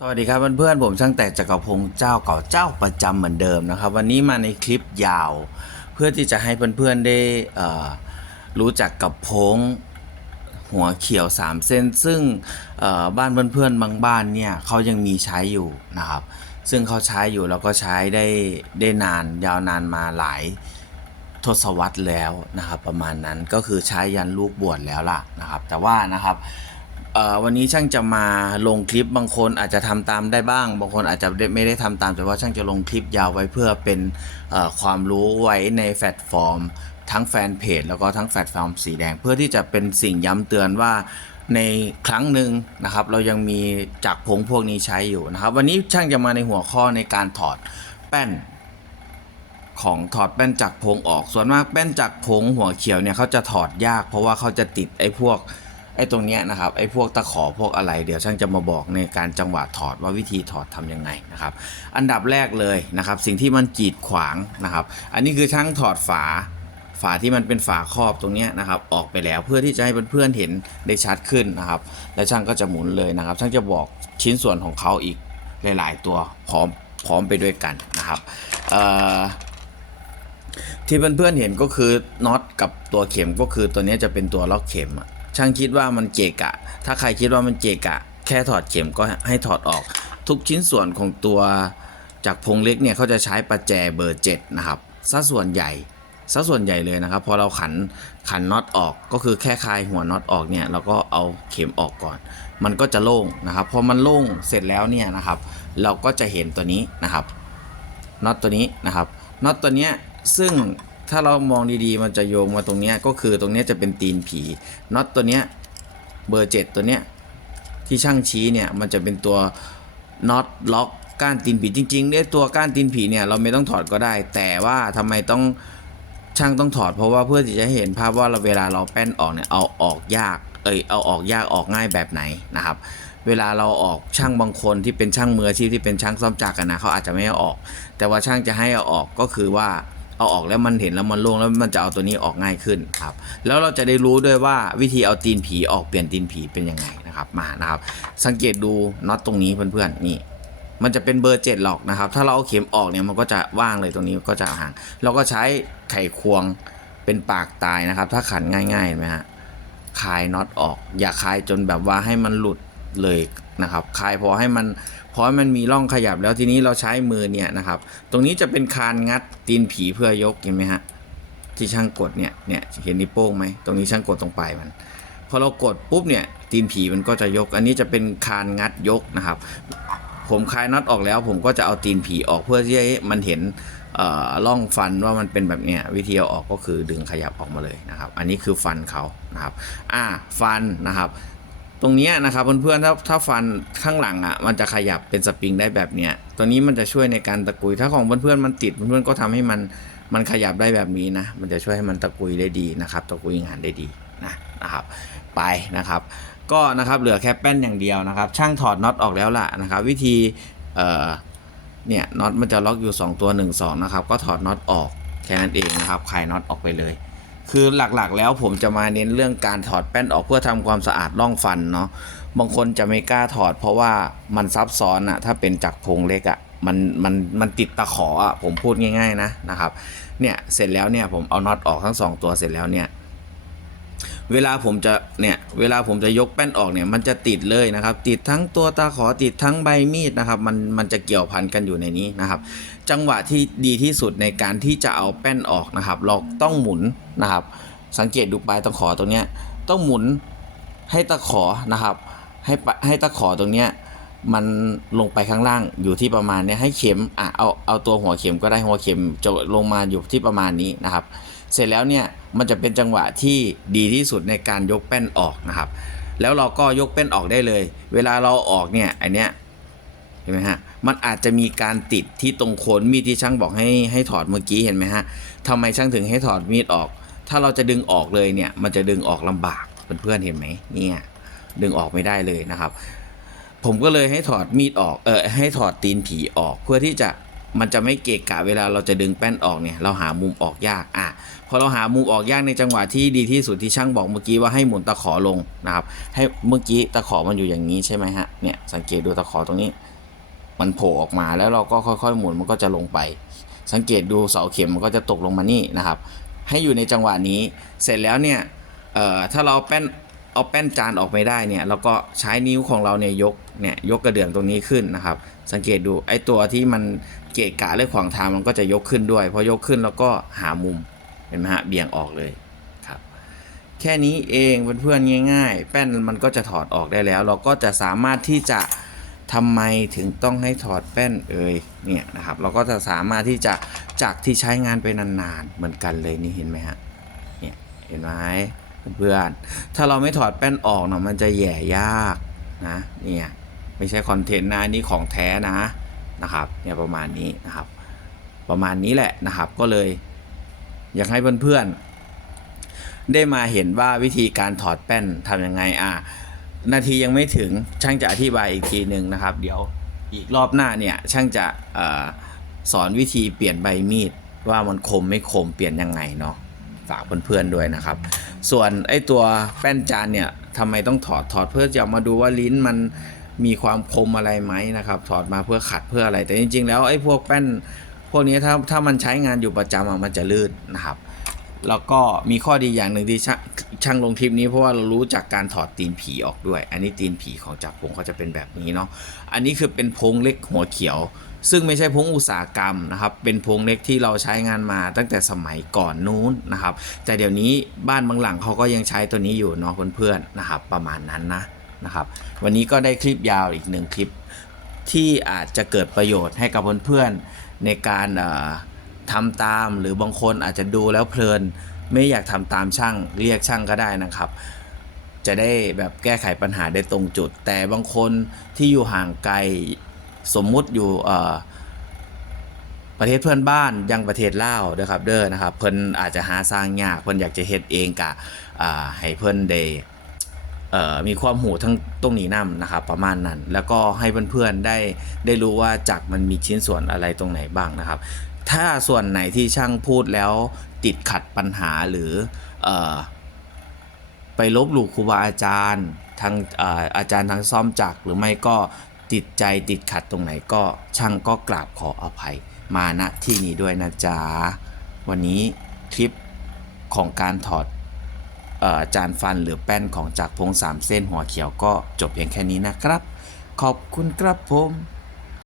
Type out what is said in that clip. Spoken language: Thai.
สวัสดีครับเพื่อนๆผมช่างแต่จักรพงศ์เจ้าเก่าเจ้าประจำเหมือนเดิมนะครับ วันนี้มาในคลิปยาว เพื่อที่จะให้เพื่อนๆได้รู้จักกับพงหัวเขียว 3 เส้น ซึ่งเอ่อบ้านเพื่อนๆบางบ้านเนี่ยเขายังมีใช้อยู่นะครับ ซึ่งเขาใช้อยู่แล้วก็ใช้ได้ได้นานยาวนานมาหลายทศวรรษแล้วนะครับ ประมาณนั้นก็คือใช้ยันลูกบวชแล้วล่ะนะครับ แต่ว่านะครับ วันนี้ช่างจะมาลงคลิปบางคนอาจจะทำตามได้บ้าง บางคนอาจจะไม่ได้ทำตาม แต่ว่าช่างจะลงคลิปยาวไว้เพื่อเป็นความรู้ไว้ในแพลตฟอร์ม ทั้งแฟนเพจแล้วก็ทั้งแพลตฟอร์มสีแดง เพื่อที่จะเป็นสิ่งย้ำเตือนว่าในครั้งหนึ่งนะครับ เรายังมีจักรพงพวกนี้ใช้อยู่นะครับ วันนี้ช่างจะมาในหัวข้อในการถอดแป้นของถอดแป้นจักรพงออก ส่วนมากแป้นจักรพงหัวเขียวเนี่ยเขาจะถอดยาก เพราะว่าเขาจะติดไอ้พวก ไอ้ตรงเนี้ยนะครับไอ้พวกตะขอพวกอะไรเดี๋ยวช่างจะมาบอกในการจังหวะถอดว่าวิธีถอดทำยังไงนะครับ อันดับแรกเลยนะครับ สิ่งที่มันกีดขวางนะครับ อันนี้คือช่างถอดฝาฝาที่มันเป็นฝาครอบตรงเนี้ยนะครับ ออกไปแล้วเพื่อที่จะให้เพื่อนๆเห็นได้ชัดขึ้นนะครับ และช่างก็จะหมุนเลยนะครับ ช่างจะบอกชิ้นส่วนของเขาอีกหลาย ๆ ตัวพร้อมพร้อมไปด้วยกันนะครับเอ่อที่เพื่อนๆเห็นก็คือน็อตกับตัวเข็มก็คือตัวนี้จะเป็นตัวล็อกเข็มอะ ช่างคิดว่ามันเกะกะ ถ้าใครคิดว่ามันเกะกะ แค่ถอดเข็มก็ให้ถอดออก ทุกชิ้นส่วนของตัวจากพงเล็กเนี่ยเขาจะใช้ประแจเบอร์7นะครับซะส่วนใหญ่ซะส่วนใหญ่เลยนะครับ พอเราขันขันน็อตออกก็คือแค่คลายหัวน็อตออกเนี่ยเราก็เอาเข็มออกก่อน มันก็จะโล่งนะครับพอมันโล่งเสร็จแล้วเนี่ยนะครับ เราก็จะเห็นตัวนี้นะครับน็อตตัวนี้นะครับน็อตตัวเนี้ยซึ่ง ถ้าเรามองดีๆ มันจะโยงมาตรงนี้ก็คือตรงนี้จะเป็นตีนผีน็อตตัวเนี้ยเบอร์เจ็ดตัวเนี้ยที่ช่างชี้เนี่ยมันจะเป็นตัวน็อตล็อกก้านตีนผีจริงๆเนี่ยตัวก้านตีนผีเนี่ยเราไม่ต้องถอดก็ได้ แต่ว่าทำไมต้องช่างต้องถอด เพราะว่าเพื่อที่จะเห็นภาพว่าเราเวลาเราแป้นออกเนี่ยเอาออกยากเอยเอาออกยากออกง่ายแบบไหนนะครับ เวลาเราออกช่างบางคนที่เป็นช่างมืออาชีพที่เป็นช่างซ่อมจักรนะเขาอาจจะไม่ให้ออก แต่ว่าช่างจะให้เอาออกก็คือว่า เอาออกแล้วมันเห็นแล้วมันโล่งแล้วมันจะเอาตัวนี้ออกง่ายขึ้นครับแล้วเราจะได้รู้ด้วยว่าวิธีเอาตีนผีออกเปลี่ยนตีนผีเป็นยังไงนะครับมานะครับ สังเกตดูน็อตตรงนี้เพื่อนๆนี่มันจะเป็นเบอร์เจ็ดหรอกนะครับ ถ้าเราเอาเข็มออกเนี่ยมันก็จะว่างเลยตรงนี้ก็จะห่าง เราก็ใช้ไขควงเป็นปากตายนะครับ ถ้าขันง่ายๆเห็นไหมฮะคลายน็อตออก อย่าคลายจนแบบว่าให้มันหลุด เลยนะครับคลายพอให้มันพอให้มันมีร่องขยับแล้วทีนี้เราใช้มือเนี่ยนะครับ ตรงนี้จะเป็นคานงัดตีนผีเพื่อยกเห็นไหมฮะที่ช่างกดเนี่ยเนี่ยเห็นนิ้วโป้งไหมตรงนี้ช่างกดตรงปลายมันพอเรากดปุ๊บเนี่ยตีนผีมันก็จะยก อันนี้จะเป็นคานงัดยกนะครับ ผมคลายน็อตออกแล้ว ผมก็จะเอาตีนผีออกเพื่อที่ให้มันเห็นร่องฟันว่ามันเป็นแบบเนี้ยวิธีเอาออกก็คือดึงขยับออกมาเลยนะครับ อันนี้คือฟันเขานะครับ อ่าฟันนะครับ ตรงนี้นะครับเพื่อนๆถ้าถ้าฟันข้างหลังอะมันจะขยับเป็นสปริงได้แบบเนี้ยตัวนี้มันจะช่วยในการตะกุย ถ้าของเพื่อนๆมันติดเพื่อนๆก็ทำให้มันมันขยับได้แบบนี้นะมันจะช่วยให้มันตะกุยได้ดีนะครับตะกุยงานได้ดีนะนะครับไปนะครับ ก็นะครับเหลือแค่แป้นอย่างเดียวนะครับ ช่างถอดน็อตออกแล้วล่ะนะครับ วิธีเอ่อเนี่ยน็อตมันจะล็อกอยู่ 2 ตัว 1 2 นะครับ ก็ถอดน็อตออกแค่นั้นเองนะครับคลายน็อตออกไปเลย คือหลักๆแล้วผมจะมาเน้นเรื่องการถอดแป้นออกเพื่อทำความสะอาดร่องฟันเนาะบางคนจะไม่กล้าถอด เพราะว่ามันซับซ้อนอะถ้าเป็นจักรพงเล็กอะมันมันมันติดตะขออะผมพูดง่าย ๆ นะนะครับเนี่ยเสร็จแล้วเนี่ยผมเอาน็อตออกทั้งสองตัวเสร็จแล้วเนี่ย เวลาผมจะเนี่ยเวลาผมจะยกแป้นออกเนี่ยมันจะติดเลยนะครับ ติดทั้งตัวตาขอติดทั้งใบมีดนะครับ มันมันจะเกี่ยวพันกันอยู่ในนี้นะครับ จังหวะที่ดีที่สุดในการที่จะเอาแป้นออกนะครับ เราต้องหมุนนะครับ สังเกตดูปลายตะขอตรงเนี้ยต้องหมุนให้ตะขอนะครับ ให้ให้ตะขอตรงเนี้ยมันลงไปข้างล่างอยู่ที่ประมาณเนี้ยให้เข็มอะเอาเอาตัวหัวเข็มก็ได้หัวเข็มจะลงมาอยู่ที่ประมาณนี้นะครับ เสร็จแล้วเนี่ยมันจะเป็นจังหวะที่ดีที่สุดในการยกแป้นออกนะครับ แล้วเราก็ยกแป้นออกได้เลย เวลาเราออกเนี่ยอันเนี้ยเห็นไหมฮะมันอาจจะมีการติดที่ตรงโคนมีดที่ช่างบอกให้ให้ถอดเมื่อกี้เห็นไหมฮะทำไมช่างถึงให้ถอดมีดออก ถ้าเราจะดึงออกเลยเนี่ยมันจะดึงออกลำบากเพื่อนๆเห็นไหมเนี่ยดึงออกไม่ได้เลยนะครับ ผมก็เลยให้ถอดมีดออกเออให้ถอดตีนผีออกเพื่อที่จะ มันจะไม่เกะกะเวลาเราจะดึงแป้นออกเนี่ยเราหามุมออกยากอะพอเราหามุมออกยากในจังหวะที่ดีที่สุดที่ช่างบอกเมื่อกี้ว่าให้หมุนตะขอลงนะครับให้เมื่อกี้ตะขอมันอยู่อย่างนี้ใช่ไหมฮะเนี่ยสังเกตดูตะขอตรงนี้ มันโผล่ออกมาแล้วเราก็ค่อยๆ หมุนมันก็จะลงไป สังเกตดูเสาเข็มมันก็จะตกลงมานี่นะครับ ให้อยู่ในจังหวะนี้เสร็จแล้วเนี่ยเอ่อถ้าเราเอาแป้นเอาแป้นจานออกไม่ได้เนี่ยเราก็ใช้นิ้วของเราเนี่ยยกเนี่ยยกกระเดื่องตรงนี้ขึ้นนะครับ สังเกตดูไอ้ตัวที่มัน เกะกะหรือขวางทางมันก็จะยกขึ้นด้วยพอยกขึ้นแล้วก็หามุมเห็นไหมฮะเบี่ยงออกเลยครับ แค่นี้เองเพื่อนๆง่าย ๆ แป้นมันก็จะถอดออกได้แล้ว เราก็จะสามารถที่จะทำไมถึงต้องให้ถอดแป้นเอ่ยเนี่ยนะครับ เราก็จะสามารถที่จะจากที่ใช้งานไปนานๆเหมือนกันเลยนี่เห็นไหมฮะเนี่ยเห็นไหมเพื่อนๆถ้าเราไม่ถอดแป้นออกเนาะมันจะแย่ยากนะเนี่ยไม่ใช่คอนเทนต์นะนี่ของแท้นะ นะครับเนี่ยประมาณนี้นะครับ ประมาณนี้แหละนะครับ ก็เลยอยากให้เพื่อนๆ ได้มาเห็นว่าวิธีการถอดแป้นทำยังไงอะนาทียังไม่ถึงช่างจะอธิบายอีกทีหนึ่งนะครับ เดี๋ยวอีกรอบหน้าเนี่ยช่างจะออสอนวิธีเปลี่ยนใบมีดว่ามันคมไม่คมเปลี่ยนยังไงเนาะฝากเพื่อนๆด้วยนะครับ ส่วนไอ้ตัวแป้นจานเนี่ยทำไมต้องถอดถอดเพื่อจะมาดูว่าลิ้นมัน มีความคมอะไรไหมนะครับ ถอดมาเพื่อขัดเพื่ออะไร แต่จริง ๆ แล้วไอ้พวกแป้น พวกนี้ถ้าถ้ามันใช้งานอยู่ประจำอะมันจะลื่นนะครับ แล้วก็มีข้อดีอย่างหนึ่งที่ช่างช่างลงคลิปนี้เพราะว่าเรารู้จากการถอดตีนผีออกด้วย อันนี้ตีนผีของจากพงเขาจะเป็นแบบนี้เนาะ อันนี้คือเป็นพงเล็กหัวเขียว ซึ่งไม่ใช่พงอุตสาหกรรมนะครับ เป็นพงเล็กที่เราใช้งานมาตั้งแต่สมัยก่อนนู้นนะครับ แต่เดี๋ยวนี้บ้านบางหลังเขาก็ยังใช้ตัวนี้อยู่เนาะเพื่อนๆนะครับ ประมาณนั้นนะ นะครับวันนี้ก็ได้คลิปยาวอีกหนึ่งคลิป ที่อาจจะเกิดประโยชน์ให้กับเพื่อนๆในการทำตามหรือบางคนอาจจะดูแล้วเพลิน ไม่อยากทำตามช่างเรียกช่างก็ได้นะครับ จะได้แบบแก้ไขปัญหาได้ตรงจุด แต่บางคนที่อยู่ห่างไกลสมมุติอยู่ประเทศเพื่อนบ้านยังประเทศลาวนะครับเด้อนะครับ เพิ่นอาจจะหาสร้างยากเพิ่นอยากจะเฮ็ดเองกะให้เพิ่นได้ มีความหูทั้งตรงนี้นํนะครับประมาณนั้น แล้วก็ให้เพื่อนๆได้ได้รู้ว่าจักรมันมีชิ้นส่วนอะไรตรงไหนบ้างนะครับ ถ้าส่วนไหนที่ช่างพูดแล้วติดขัดปัญหาหรืออไปลบหลู่ครูบาอาจารย์ทางอออาจารย์ทางซ่อมจักรหรือไม่ก็ติดใจติดขัดตรงไหนก็ช่างก็กราบขออภัยมาณที่นี้ด้วยนะจ๊ะวันนี้คลิปของการถอด จานฟันหรือแป้นของจากพงสามเส้นหัวเขียวก็จบเพียงแค่นี้นะครับ ขอบคุณครับผม